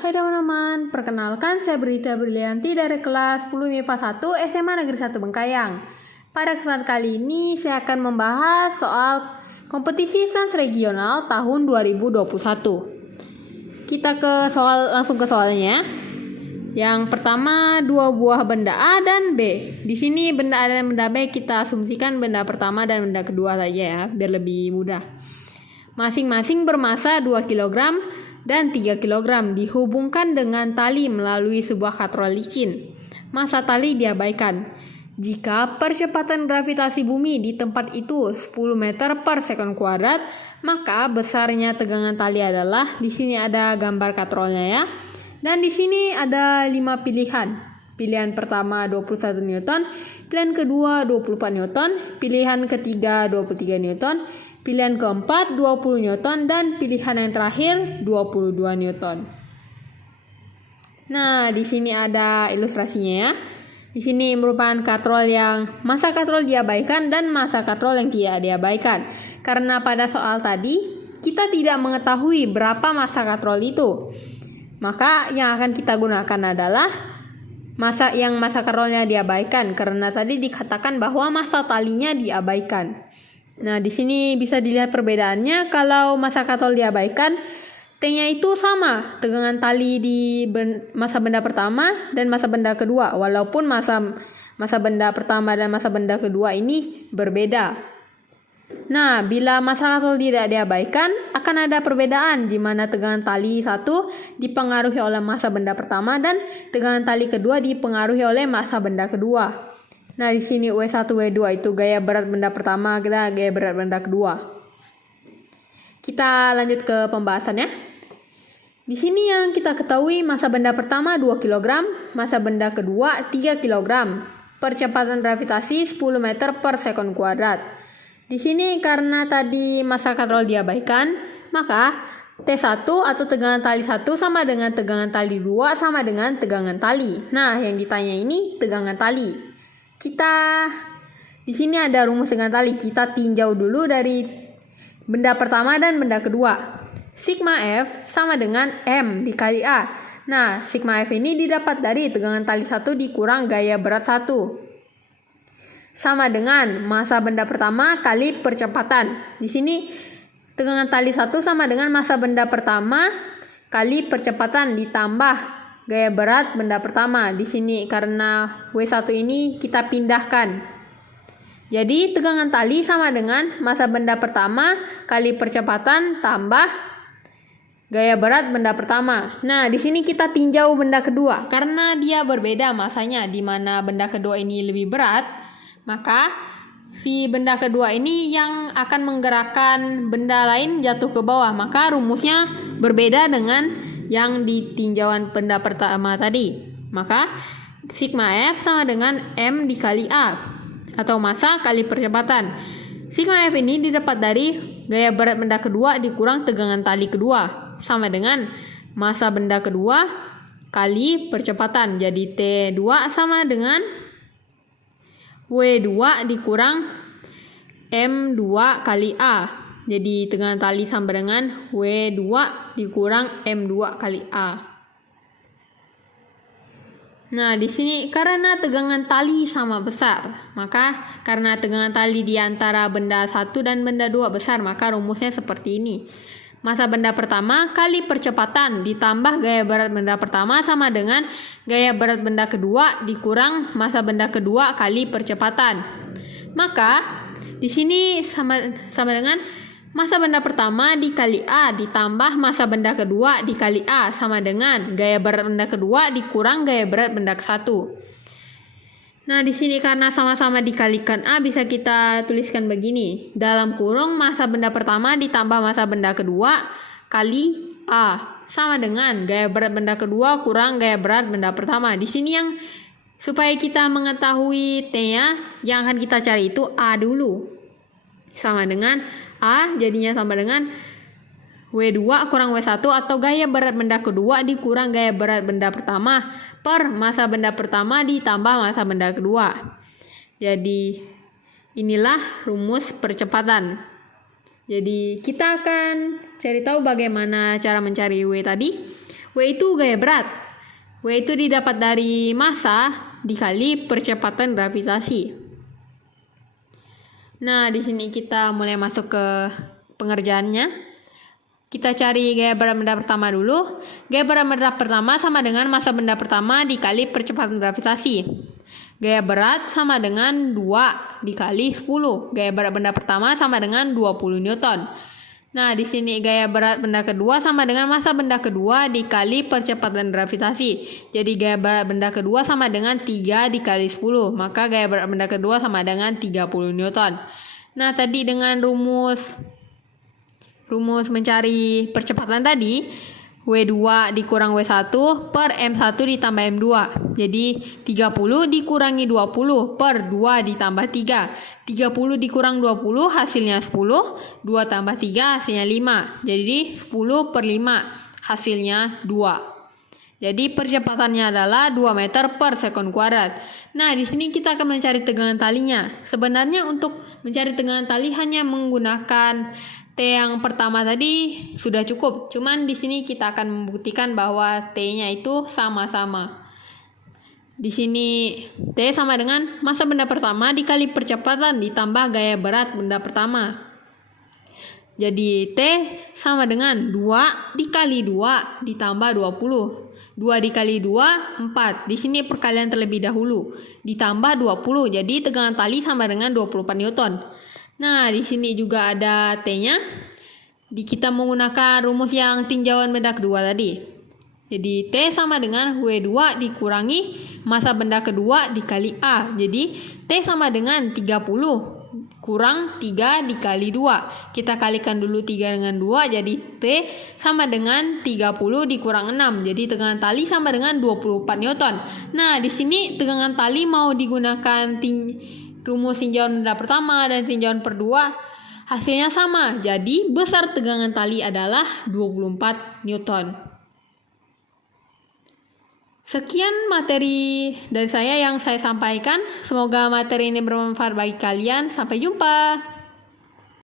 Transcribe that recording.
Hai teman-teman, perkenalkan saya Berita Brilianti dari kelas 10 MIPA 1 SMA Negeri 1 Bengkayang. Pada kesempatan kali ini saya akan membahas soal kompetisi sains regional tahun 2021. Kita langsung ke soalnya. Yang pertama, dua buah benda A dan B. Di sini benda A dan benda B kita asumsikan benda pertama dan benda kedua saja ya, biar lebih mudah. Masing-masing bermasa 2 kg dan 3 kg dihubungkan dengan tali melalui sebuah katrol licin. Masa tali diabaikan. Jika percepatan gravitasi bumi di tempat itu 10 meter per sekon kuadrat, maka besarnya tegangan tali adalah, di sini ada gambar katrolnya ya. Dan di sini ada 5 pilihan. Pilihan pertama 21 Newton, pilihan kedua 24 Newton, pilihan ketiga 23 Newton, pilihan keempat 20 Newton, dan pilihan yang terakhir 22 Newton. Nah, di sini ada ilustrasinya ya. Di sini merupakan katrol yang masa katrol diabaikan dan masa katrol yang tidak diabaikan. Karena pada soal tadi kita tidak mengetahui berapa masa katrol itu. Maka yang akan kita gunakan adalah masa katrolnya diabaikan, karena tadi dikatakan bahwa masa talinya diabaikan. Nah, di sini bisa dilihat perbedaannya. Kalau masa katrol diabaikan, T-nya itu sama tegangan tali di masa benda pertama dan masa benda kedua, walaupun masa benda pertama dan masa benda kedua ini berbeda. Nah, bila masa katrol tidak diabaikan, akan ada perbedaan di mana tegangan tali satu dipengaruhi oleh masa benda pertama dan tegangan tali kedua dipengaruhi oleh masa benda kedua. Nah, di sini W1, W2 itu gaya berat benda pertama dan gaya berat benda kedua. Kita lanjut ke pembahasannya. Di sini yang kita ketahui masa benda pertama 2 kg, masa benda kedua 3 kg. Percepatan gravitasi 10 meter per sekon kuadrat. Di sini karena tadi masa katrol diabaikan, maka T1 atau tegangan tali 1 sama dengan tegangan tali 2 sama dengan tegangan tali. Nah, yang ditanya ini tegangan tali. Di sini ada rumus tegangan tali. Kita tinjau dulu dari benda pertama dan benda kedua. Sigma F sama dengan M dikali A. Nah, sigma F ini didapat dari tegangan tali 1 dikurang gaya berat 1. Sama dengan masa benda pertama kali percepatan. Di sini tegangan tali 1 sama dengan masa benda pertama kali percepatan ditambah gaya berat benda pertama. Di sini karena W1 ini kita pindahkan. Jadi tegangan tali sama dengan masa benda pertama kali percepatan tambah gaya berat benda pertama. Nah, di sini kita tinjau benda kedua. Karena dia berbeda masanya, di mana benda kedua ini lebih berat, maka si benda kedua ini yang akan menggerakkan benda lain jatuh ke bawah. Maka rumusnya berbeda dengan yang di tinjauan benda pertama tadi. Maka sigma F sama dengan M dikali A atau massa kali percepatan. Sigma F ini didapat dari gaya berat benda kedua dikurang tegangan tali kedua sama dengan massa benda kedua kali percepatan. Jadi T2 sama dengan W2 dikurang M2 kali A. Jadi tegangan tali sama dengan W2 dikurang M2 kali A. Nah, di sini karena tegangan tali sama besar, maka karena tegangan tali di antara benda 1 dan benda 2 besar, maka rumusnya seperti ini. Masa benda pertama kali percepatan ditambah gaya berat benda pertama sama dengan gaya berat benda kedua dikurang masa benda kedua kali percepatan. Maka di sini sama dengan masa benda pertama dikali A ditambah masa benda kedua dikali A sama dengan gaya berat benda kedua dikurang gaya berat benda ke-1. Nah, di sini karena sama-sama dikalikan A, bisa kita tuliskan begini. Dalam kurung masa benda pertama ditambah masa benda kedua kali A sama dengan gaya berat benda kedua kurang gaya berat benda pertama. Di sini yang supaya kita mengetahui T-nya, yang akan kita cari itu A dulu. Sama dengan A, jadinya sama dengan W2 kurang W1 atau gaya berat benda kedua dikurang gaya berat benda pertama per masa benda pertama ditambah masa benda kedua. Jadi inilah rumus percepatan. Jadi kita akan cari tahu bagaimana cara mencari W tadi. W itu gaya berat. W itu didapat dari massa dikali percepatan gravitasi. Nah, di sini kita mulai masuk ke pengerjaannya. Kita cari gaya berat benda pertama dulu. Gaya berat benda pertama sama dengan massa benda pertama dikali percepatan gravitasi. Gaya berat sama dengan 2 dikali 10. Gaya berat benda pertama sama dengan 20 Newton. Nah, di sini gaya berat benda kedua sama dengan massa benda kedua dikali percepatan gravitasi. Jadi gaya berat benda kedua sama dengan 3 dikali 10. Maka gaya berat benda kedua sama dengan 30 Newton. Nah, tadi dengan rumus mencari percepatan tadi, W2 dikurang W1 per M1 ditambah M2. Jadi 30 dikurangi 20 per 2 ditambah 3. 30 dikurang 20 hasilnya 10. 2 tambah 3 hasilnya 5. Jadi 10 per 5 hasilnya 2. Jadi percepatannya adalah 2 meter per sekon kuadrat. Nah, di sini kita akan mencari tegangan talinya. Sebenarnya untuk mencari tegangan tali hanya menggunakan T yang pertama tadi sudah cukup. Cuman di sini kita akan membuktikan bahwa T-nya itu sama-sama. Di sini T sama dengan massa benda pertama dikali percepatan ditambah gaya berat benda pertama. Jadi T sama dengan 2 dikali 2 ditambah 20. 2 dikali 2, 4. Di sini perkalian terlebih dahulu. Ditambah 20. Jadi tegangan tali sama dengan 24 Newton. Nah, di sini juga ada T-nya. Kita menggunakan rumus yang tinjauan benda kedua tadi. Jadi T sama dengan W2 dikurangi massa benda kedua dikali A. Jadi T sama dengan 30 kurang 3 dikali 2. Kita kalikan dulu 3 dengan 2. Jadi T sama dengan 30 dikurang 6. Jadi tegangan tali sama dengan 24 Newton. Nah, di sini tegangan tali mau digunakan rumus tinjauan benda pertama dan tinjauan per 2 hasilnya sama. Jadi besar tegangan tali adalah 24 Newton. Sekian materi dari saya yang saya sampaikan. Semoga materi ini bermanfaat bagi kalian. Sampai jumpa.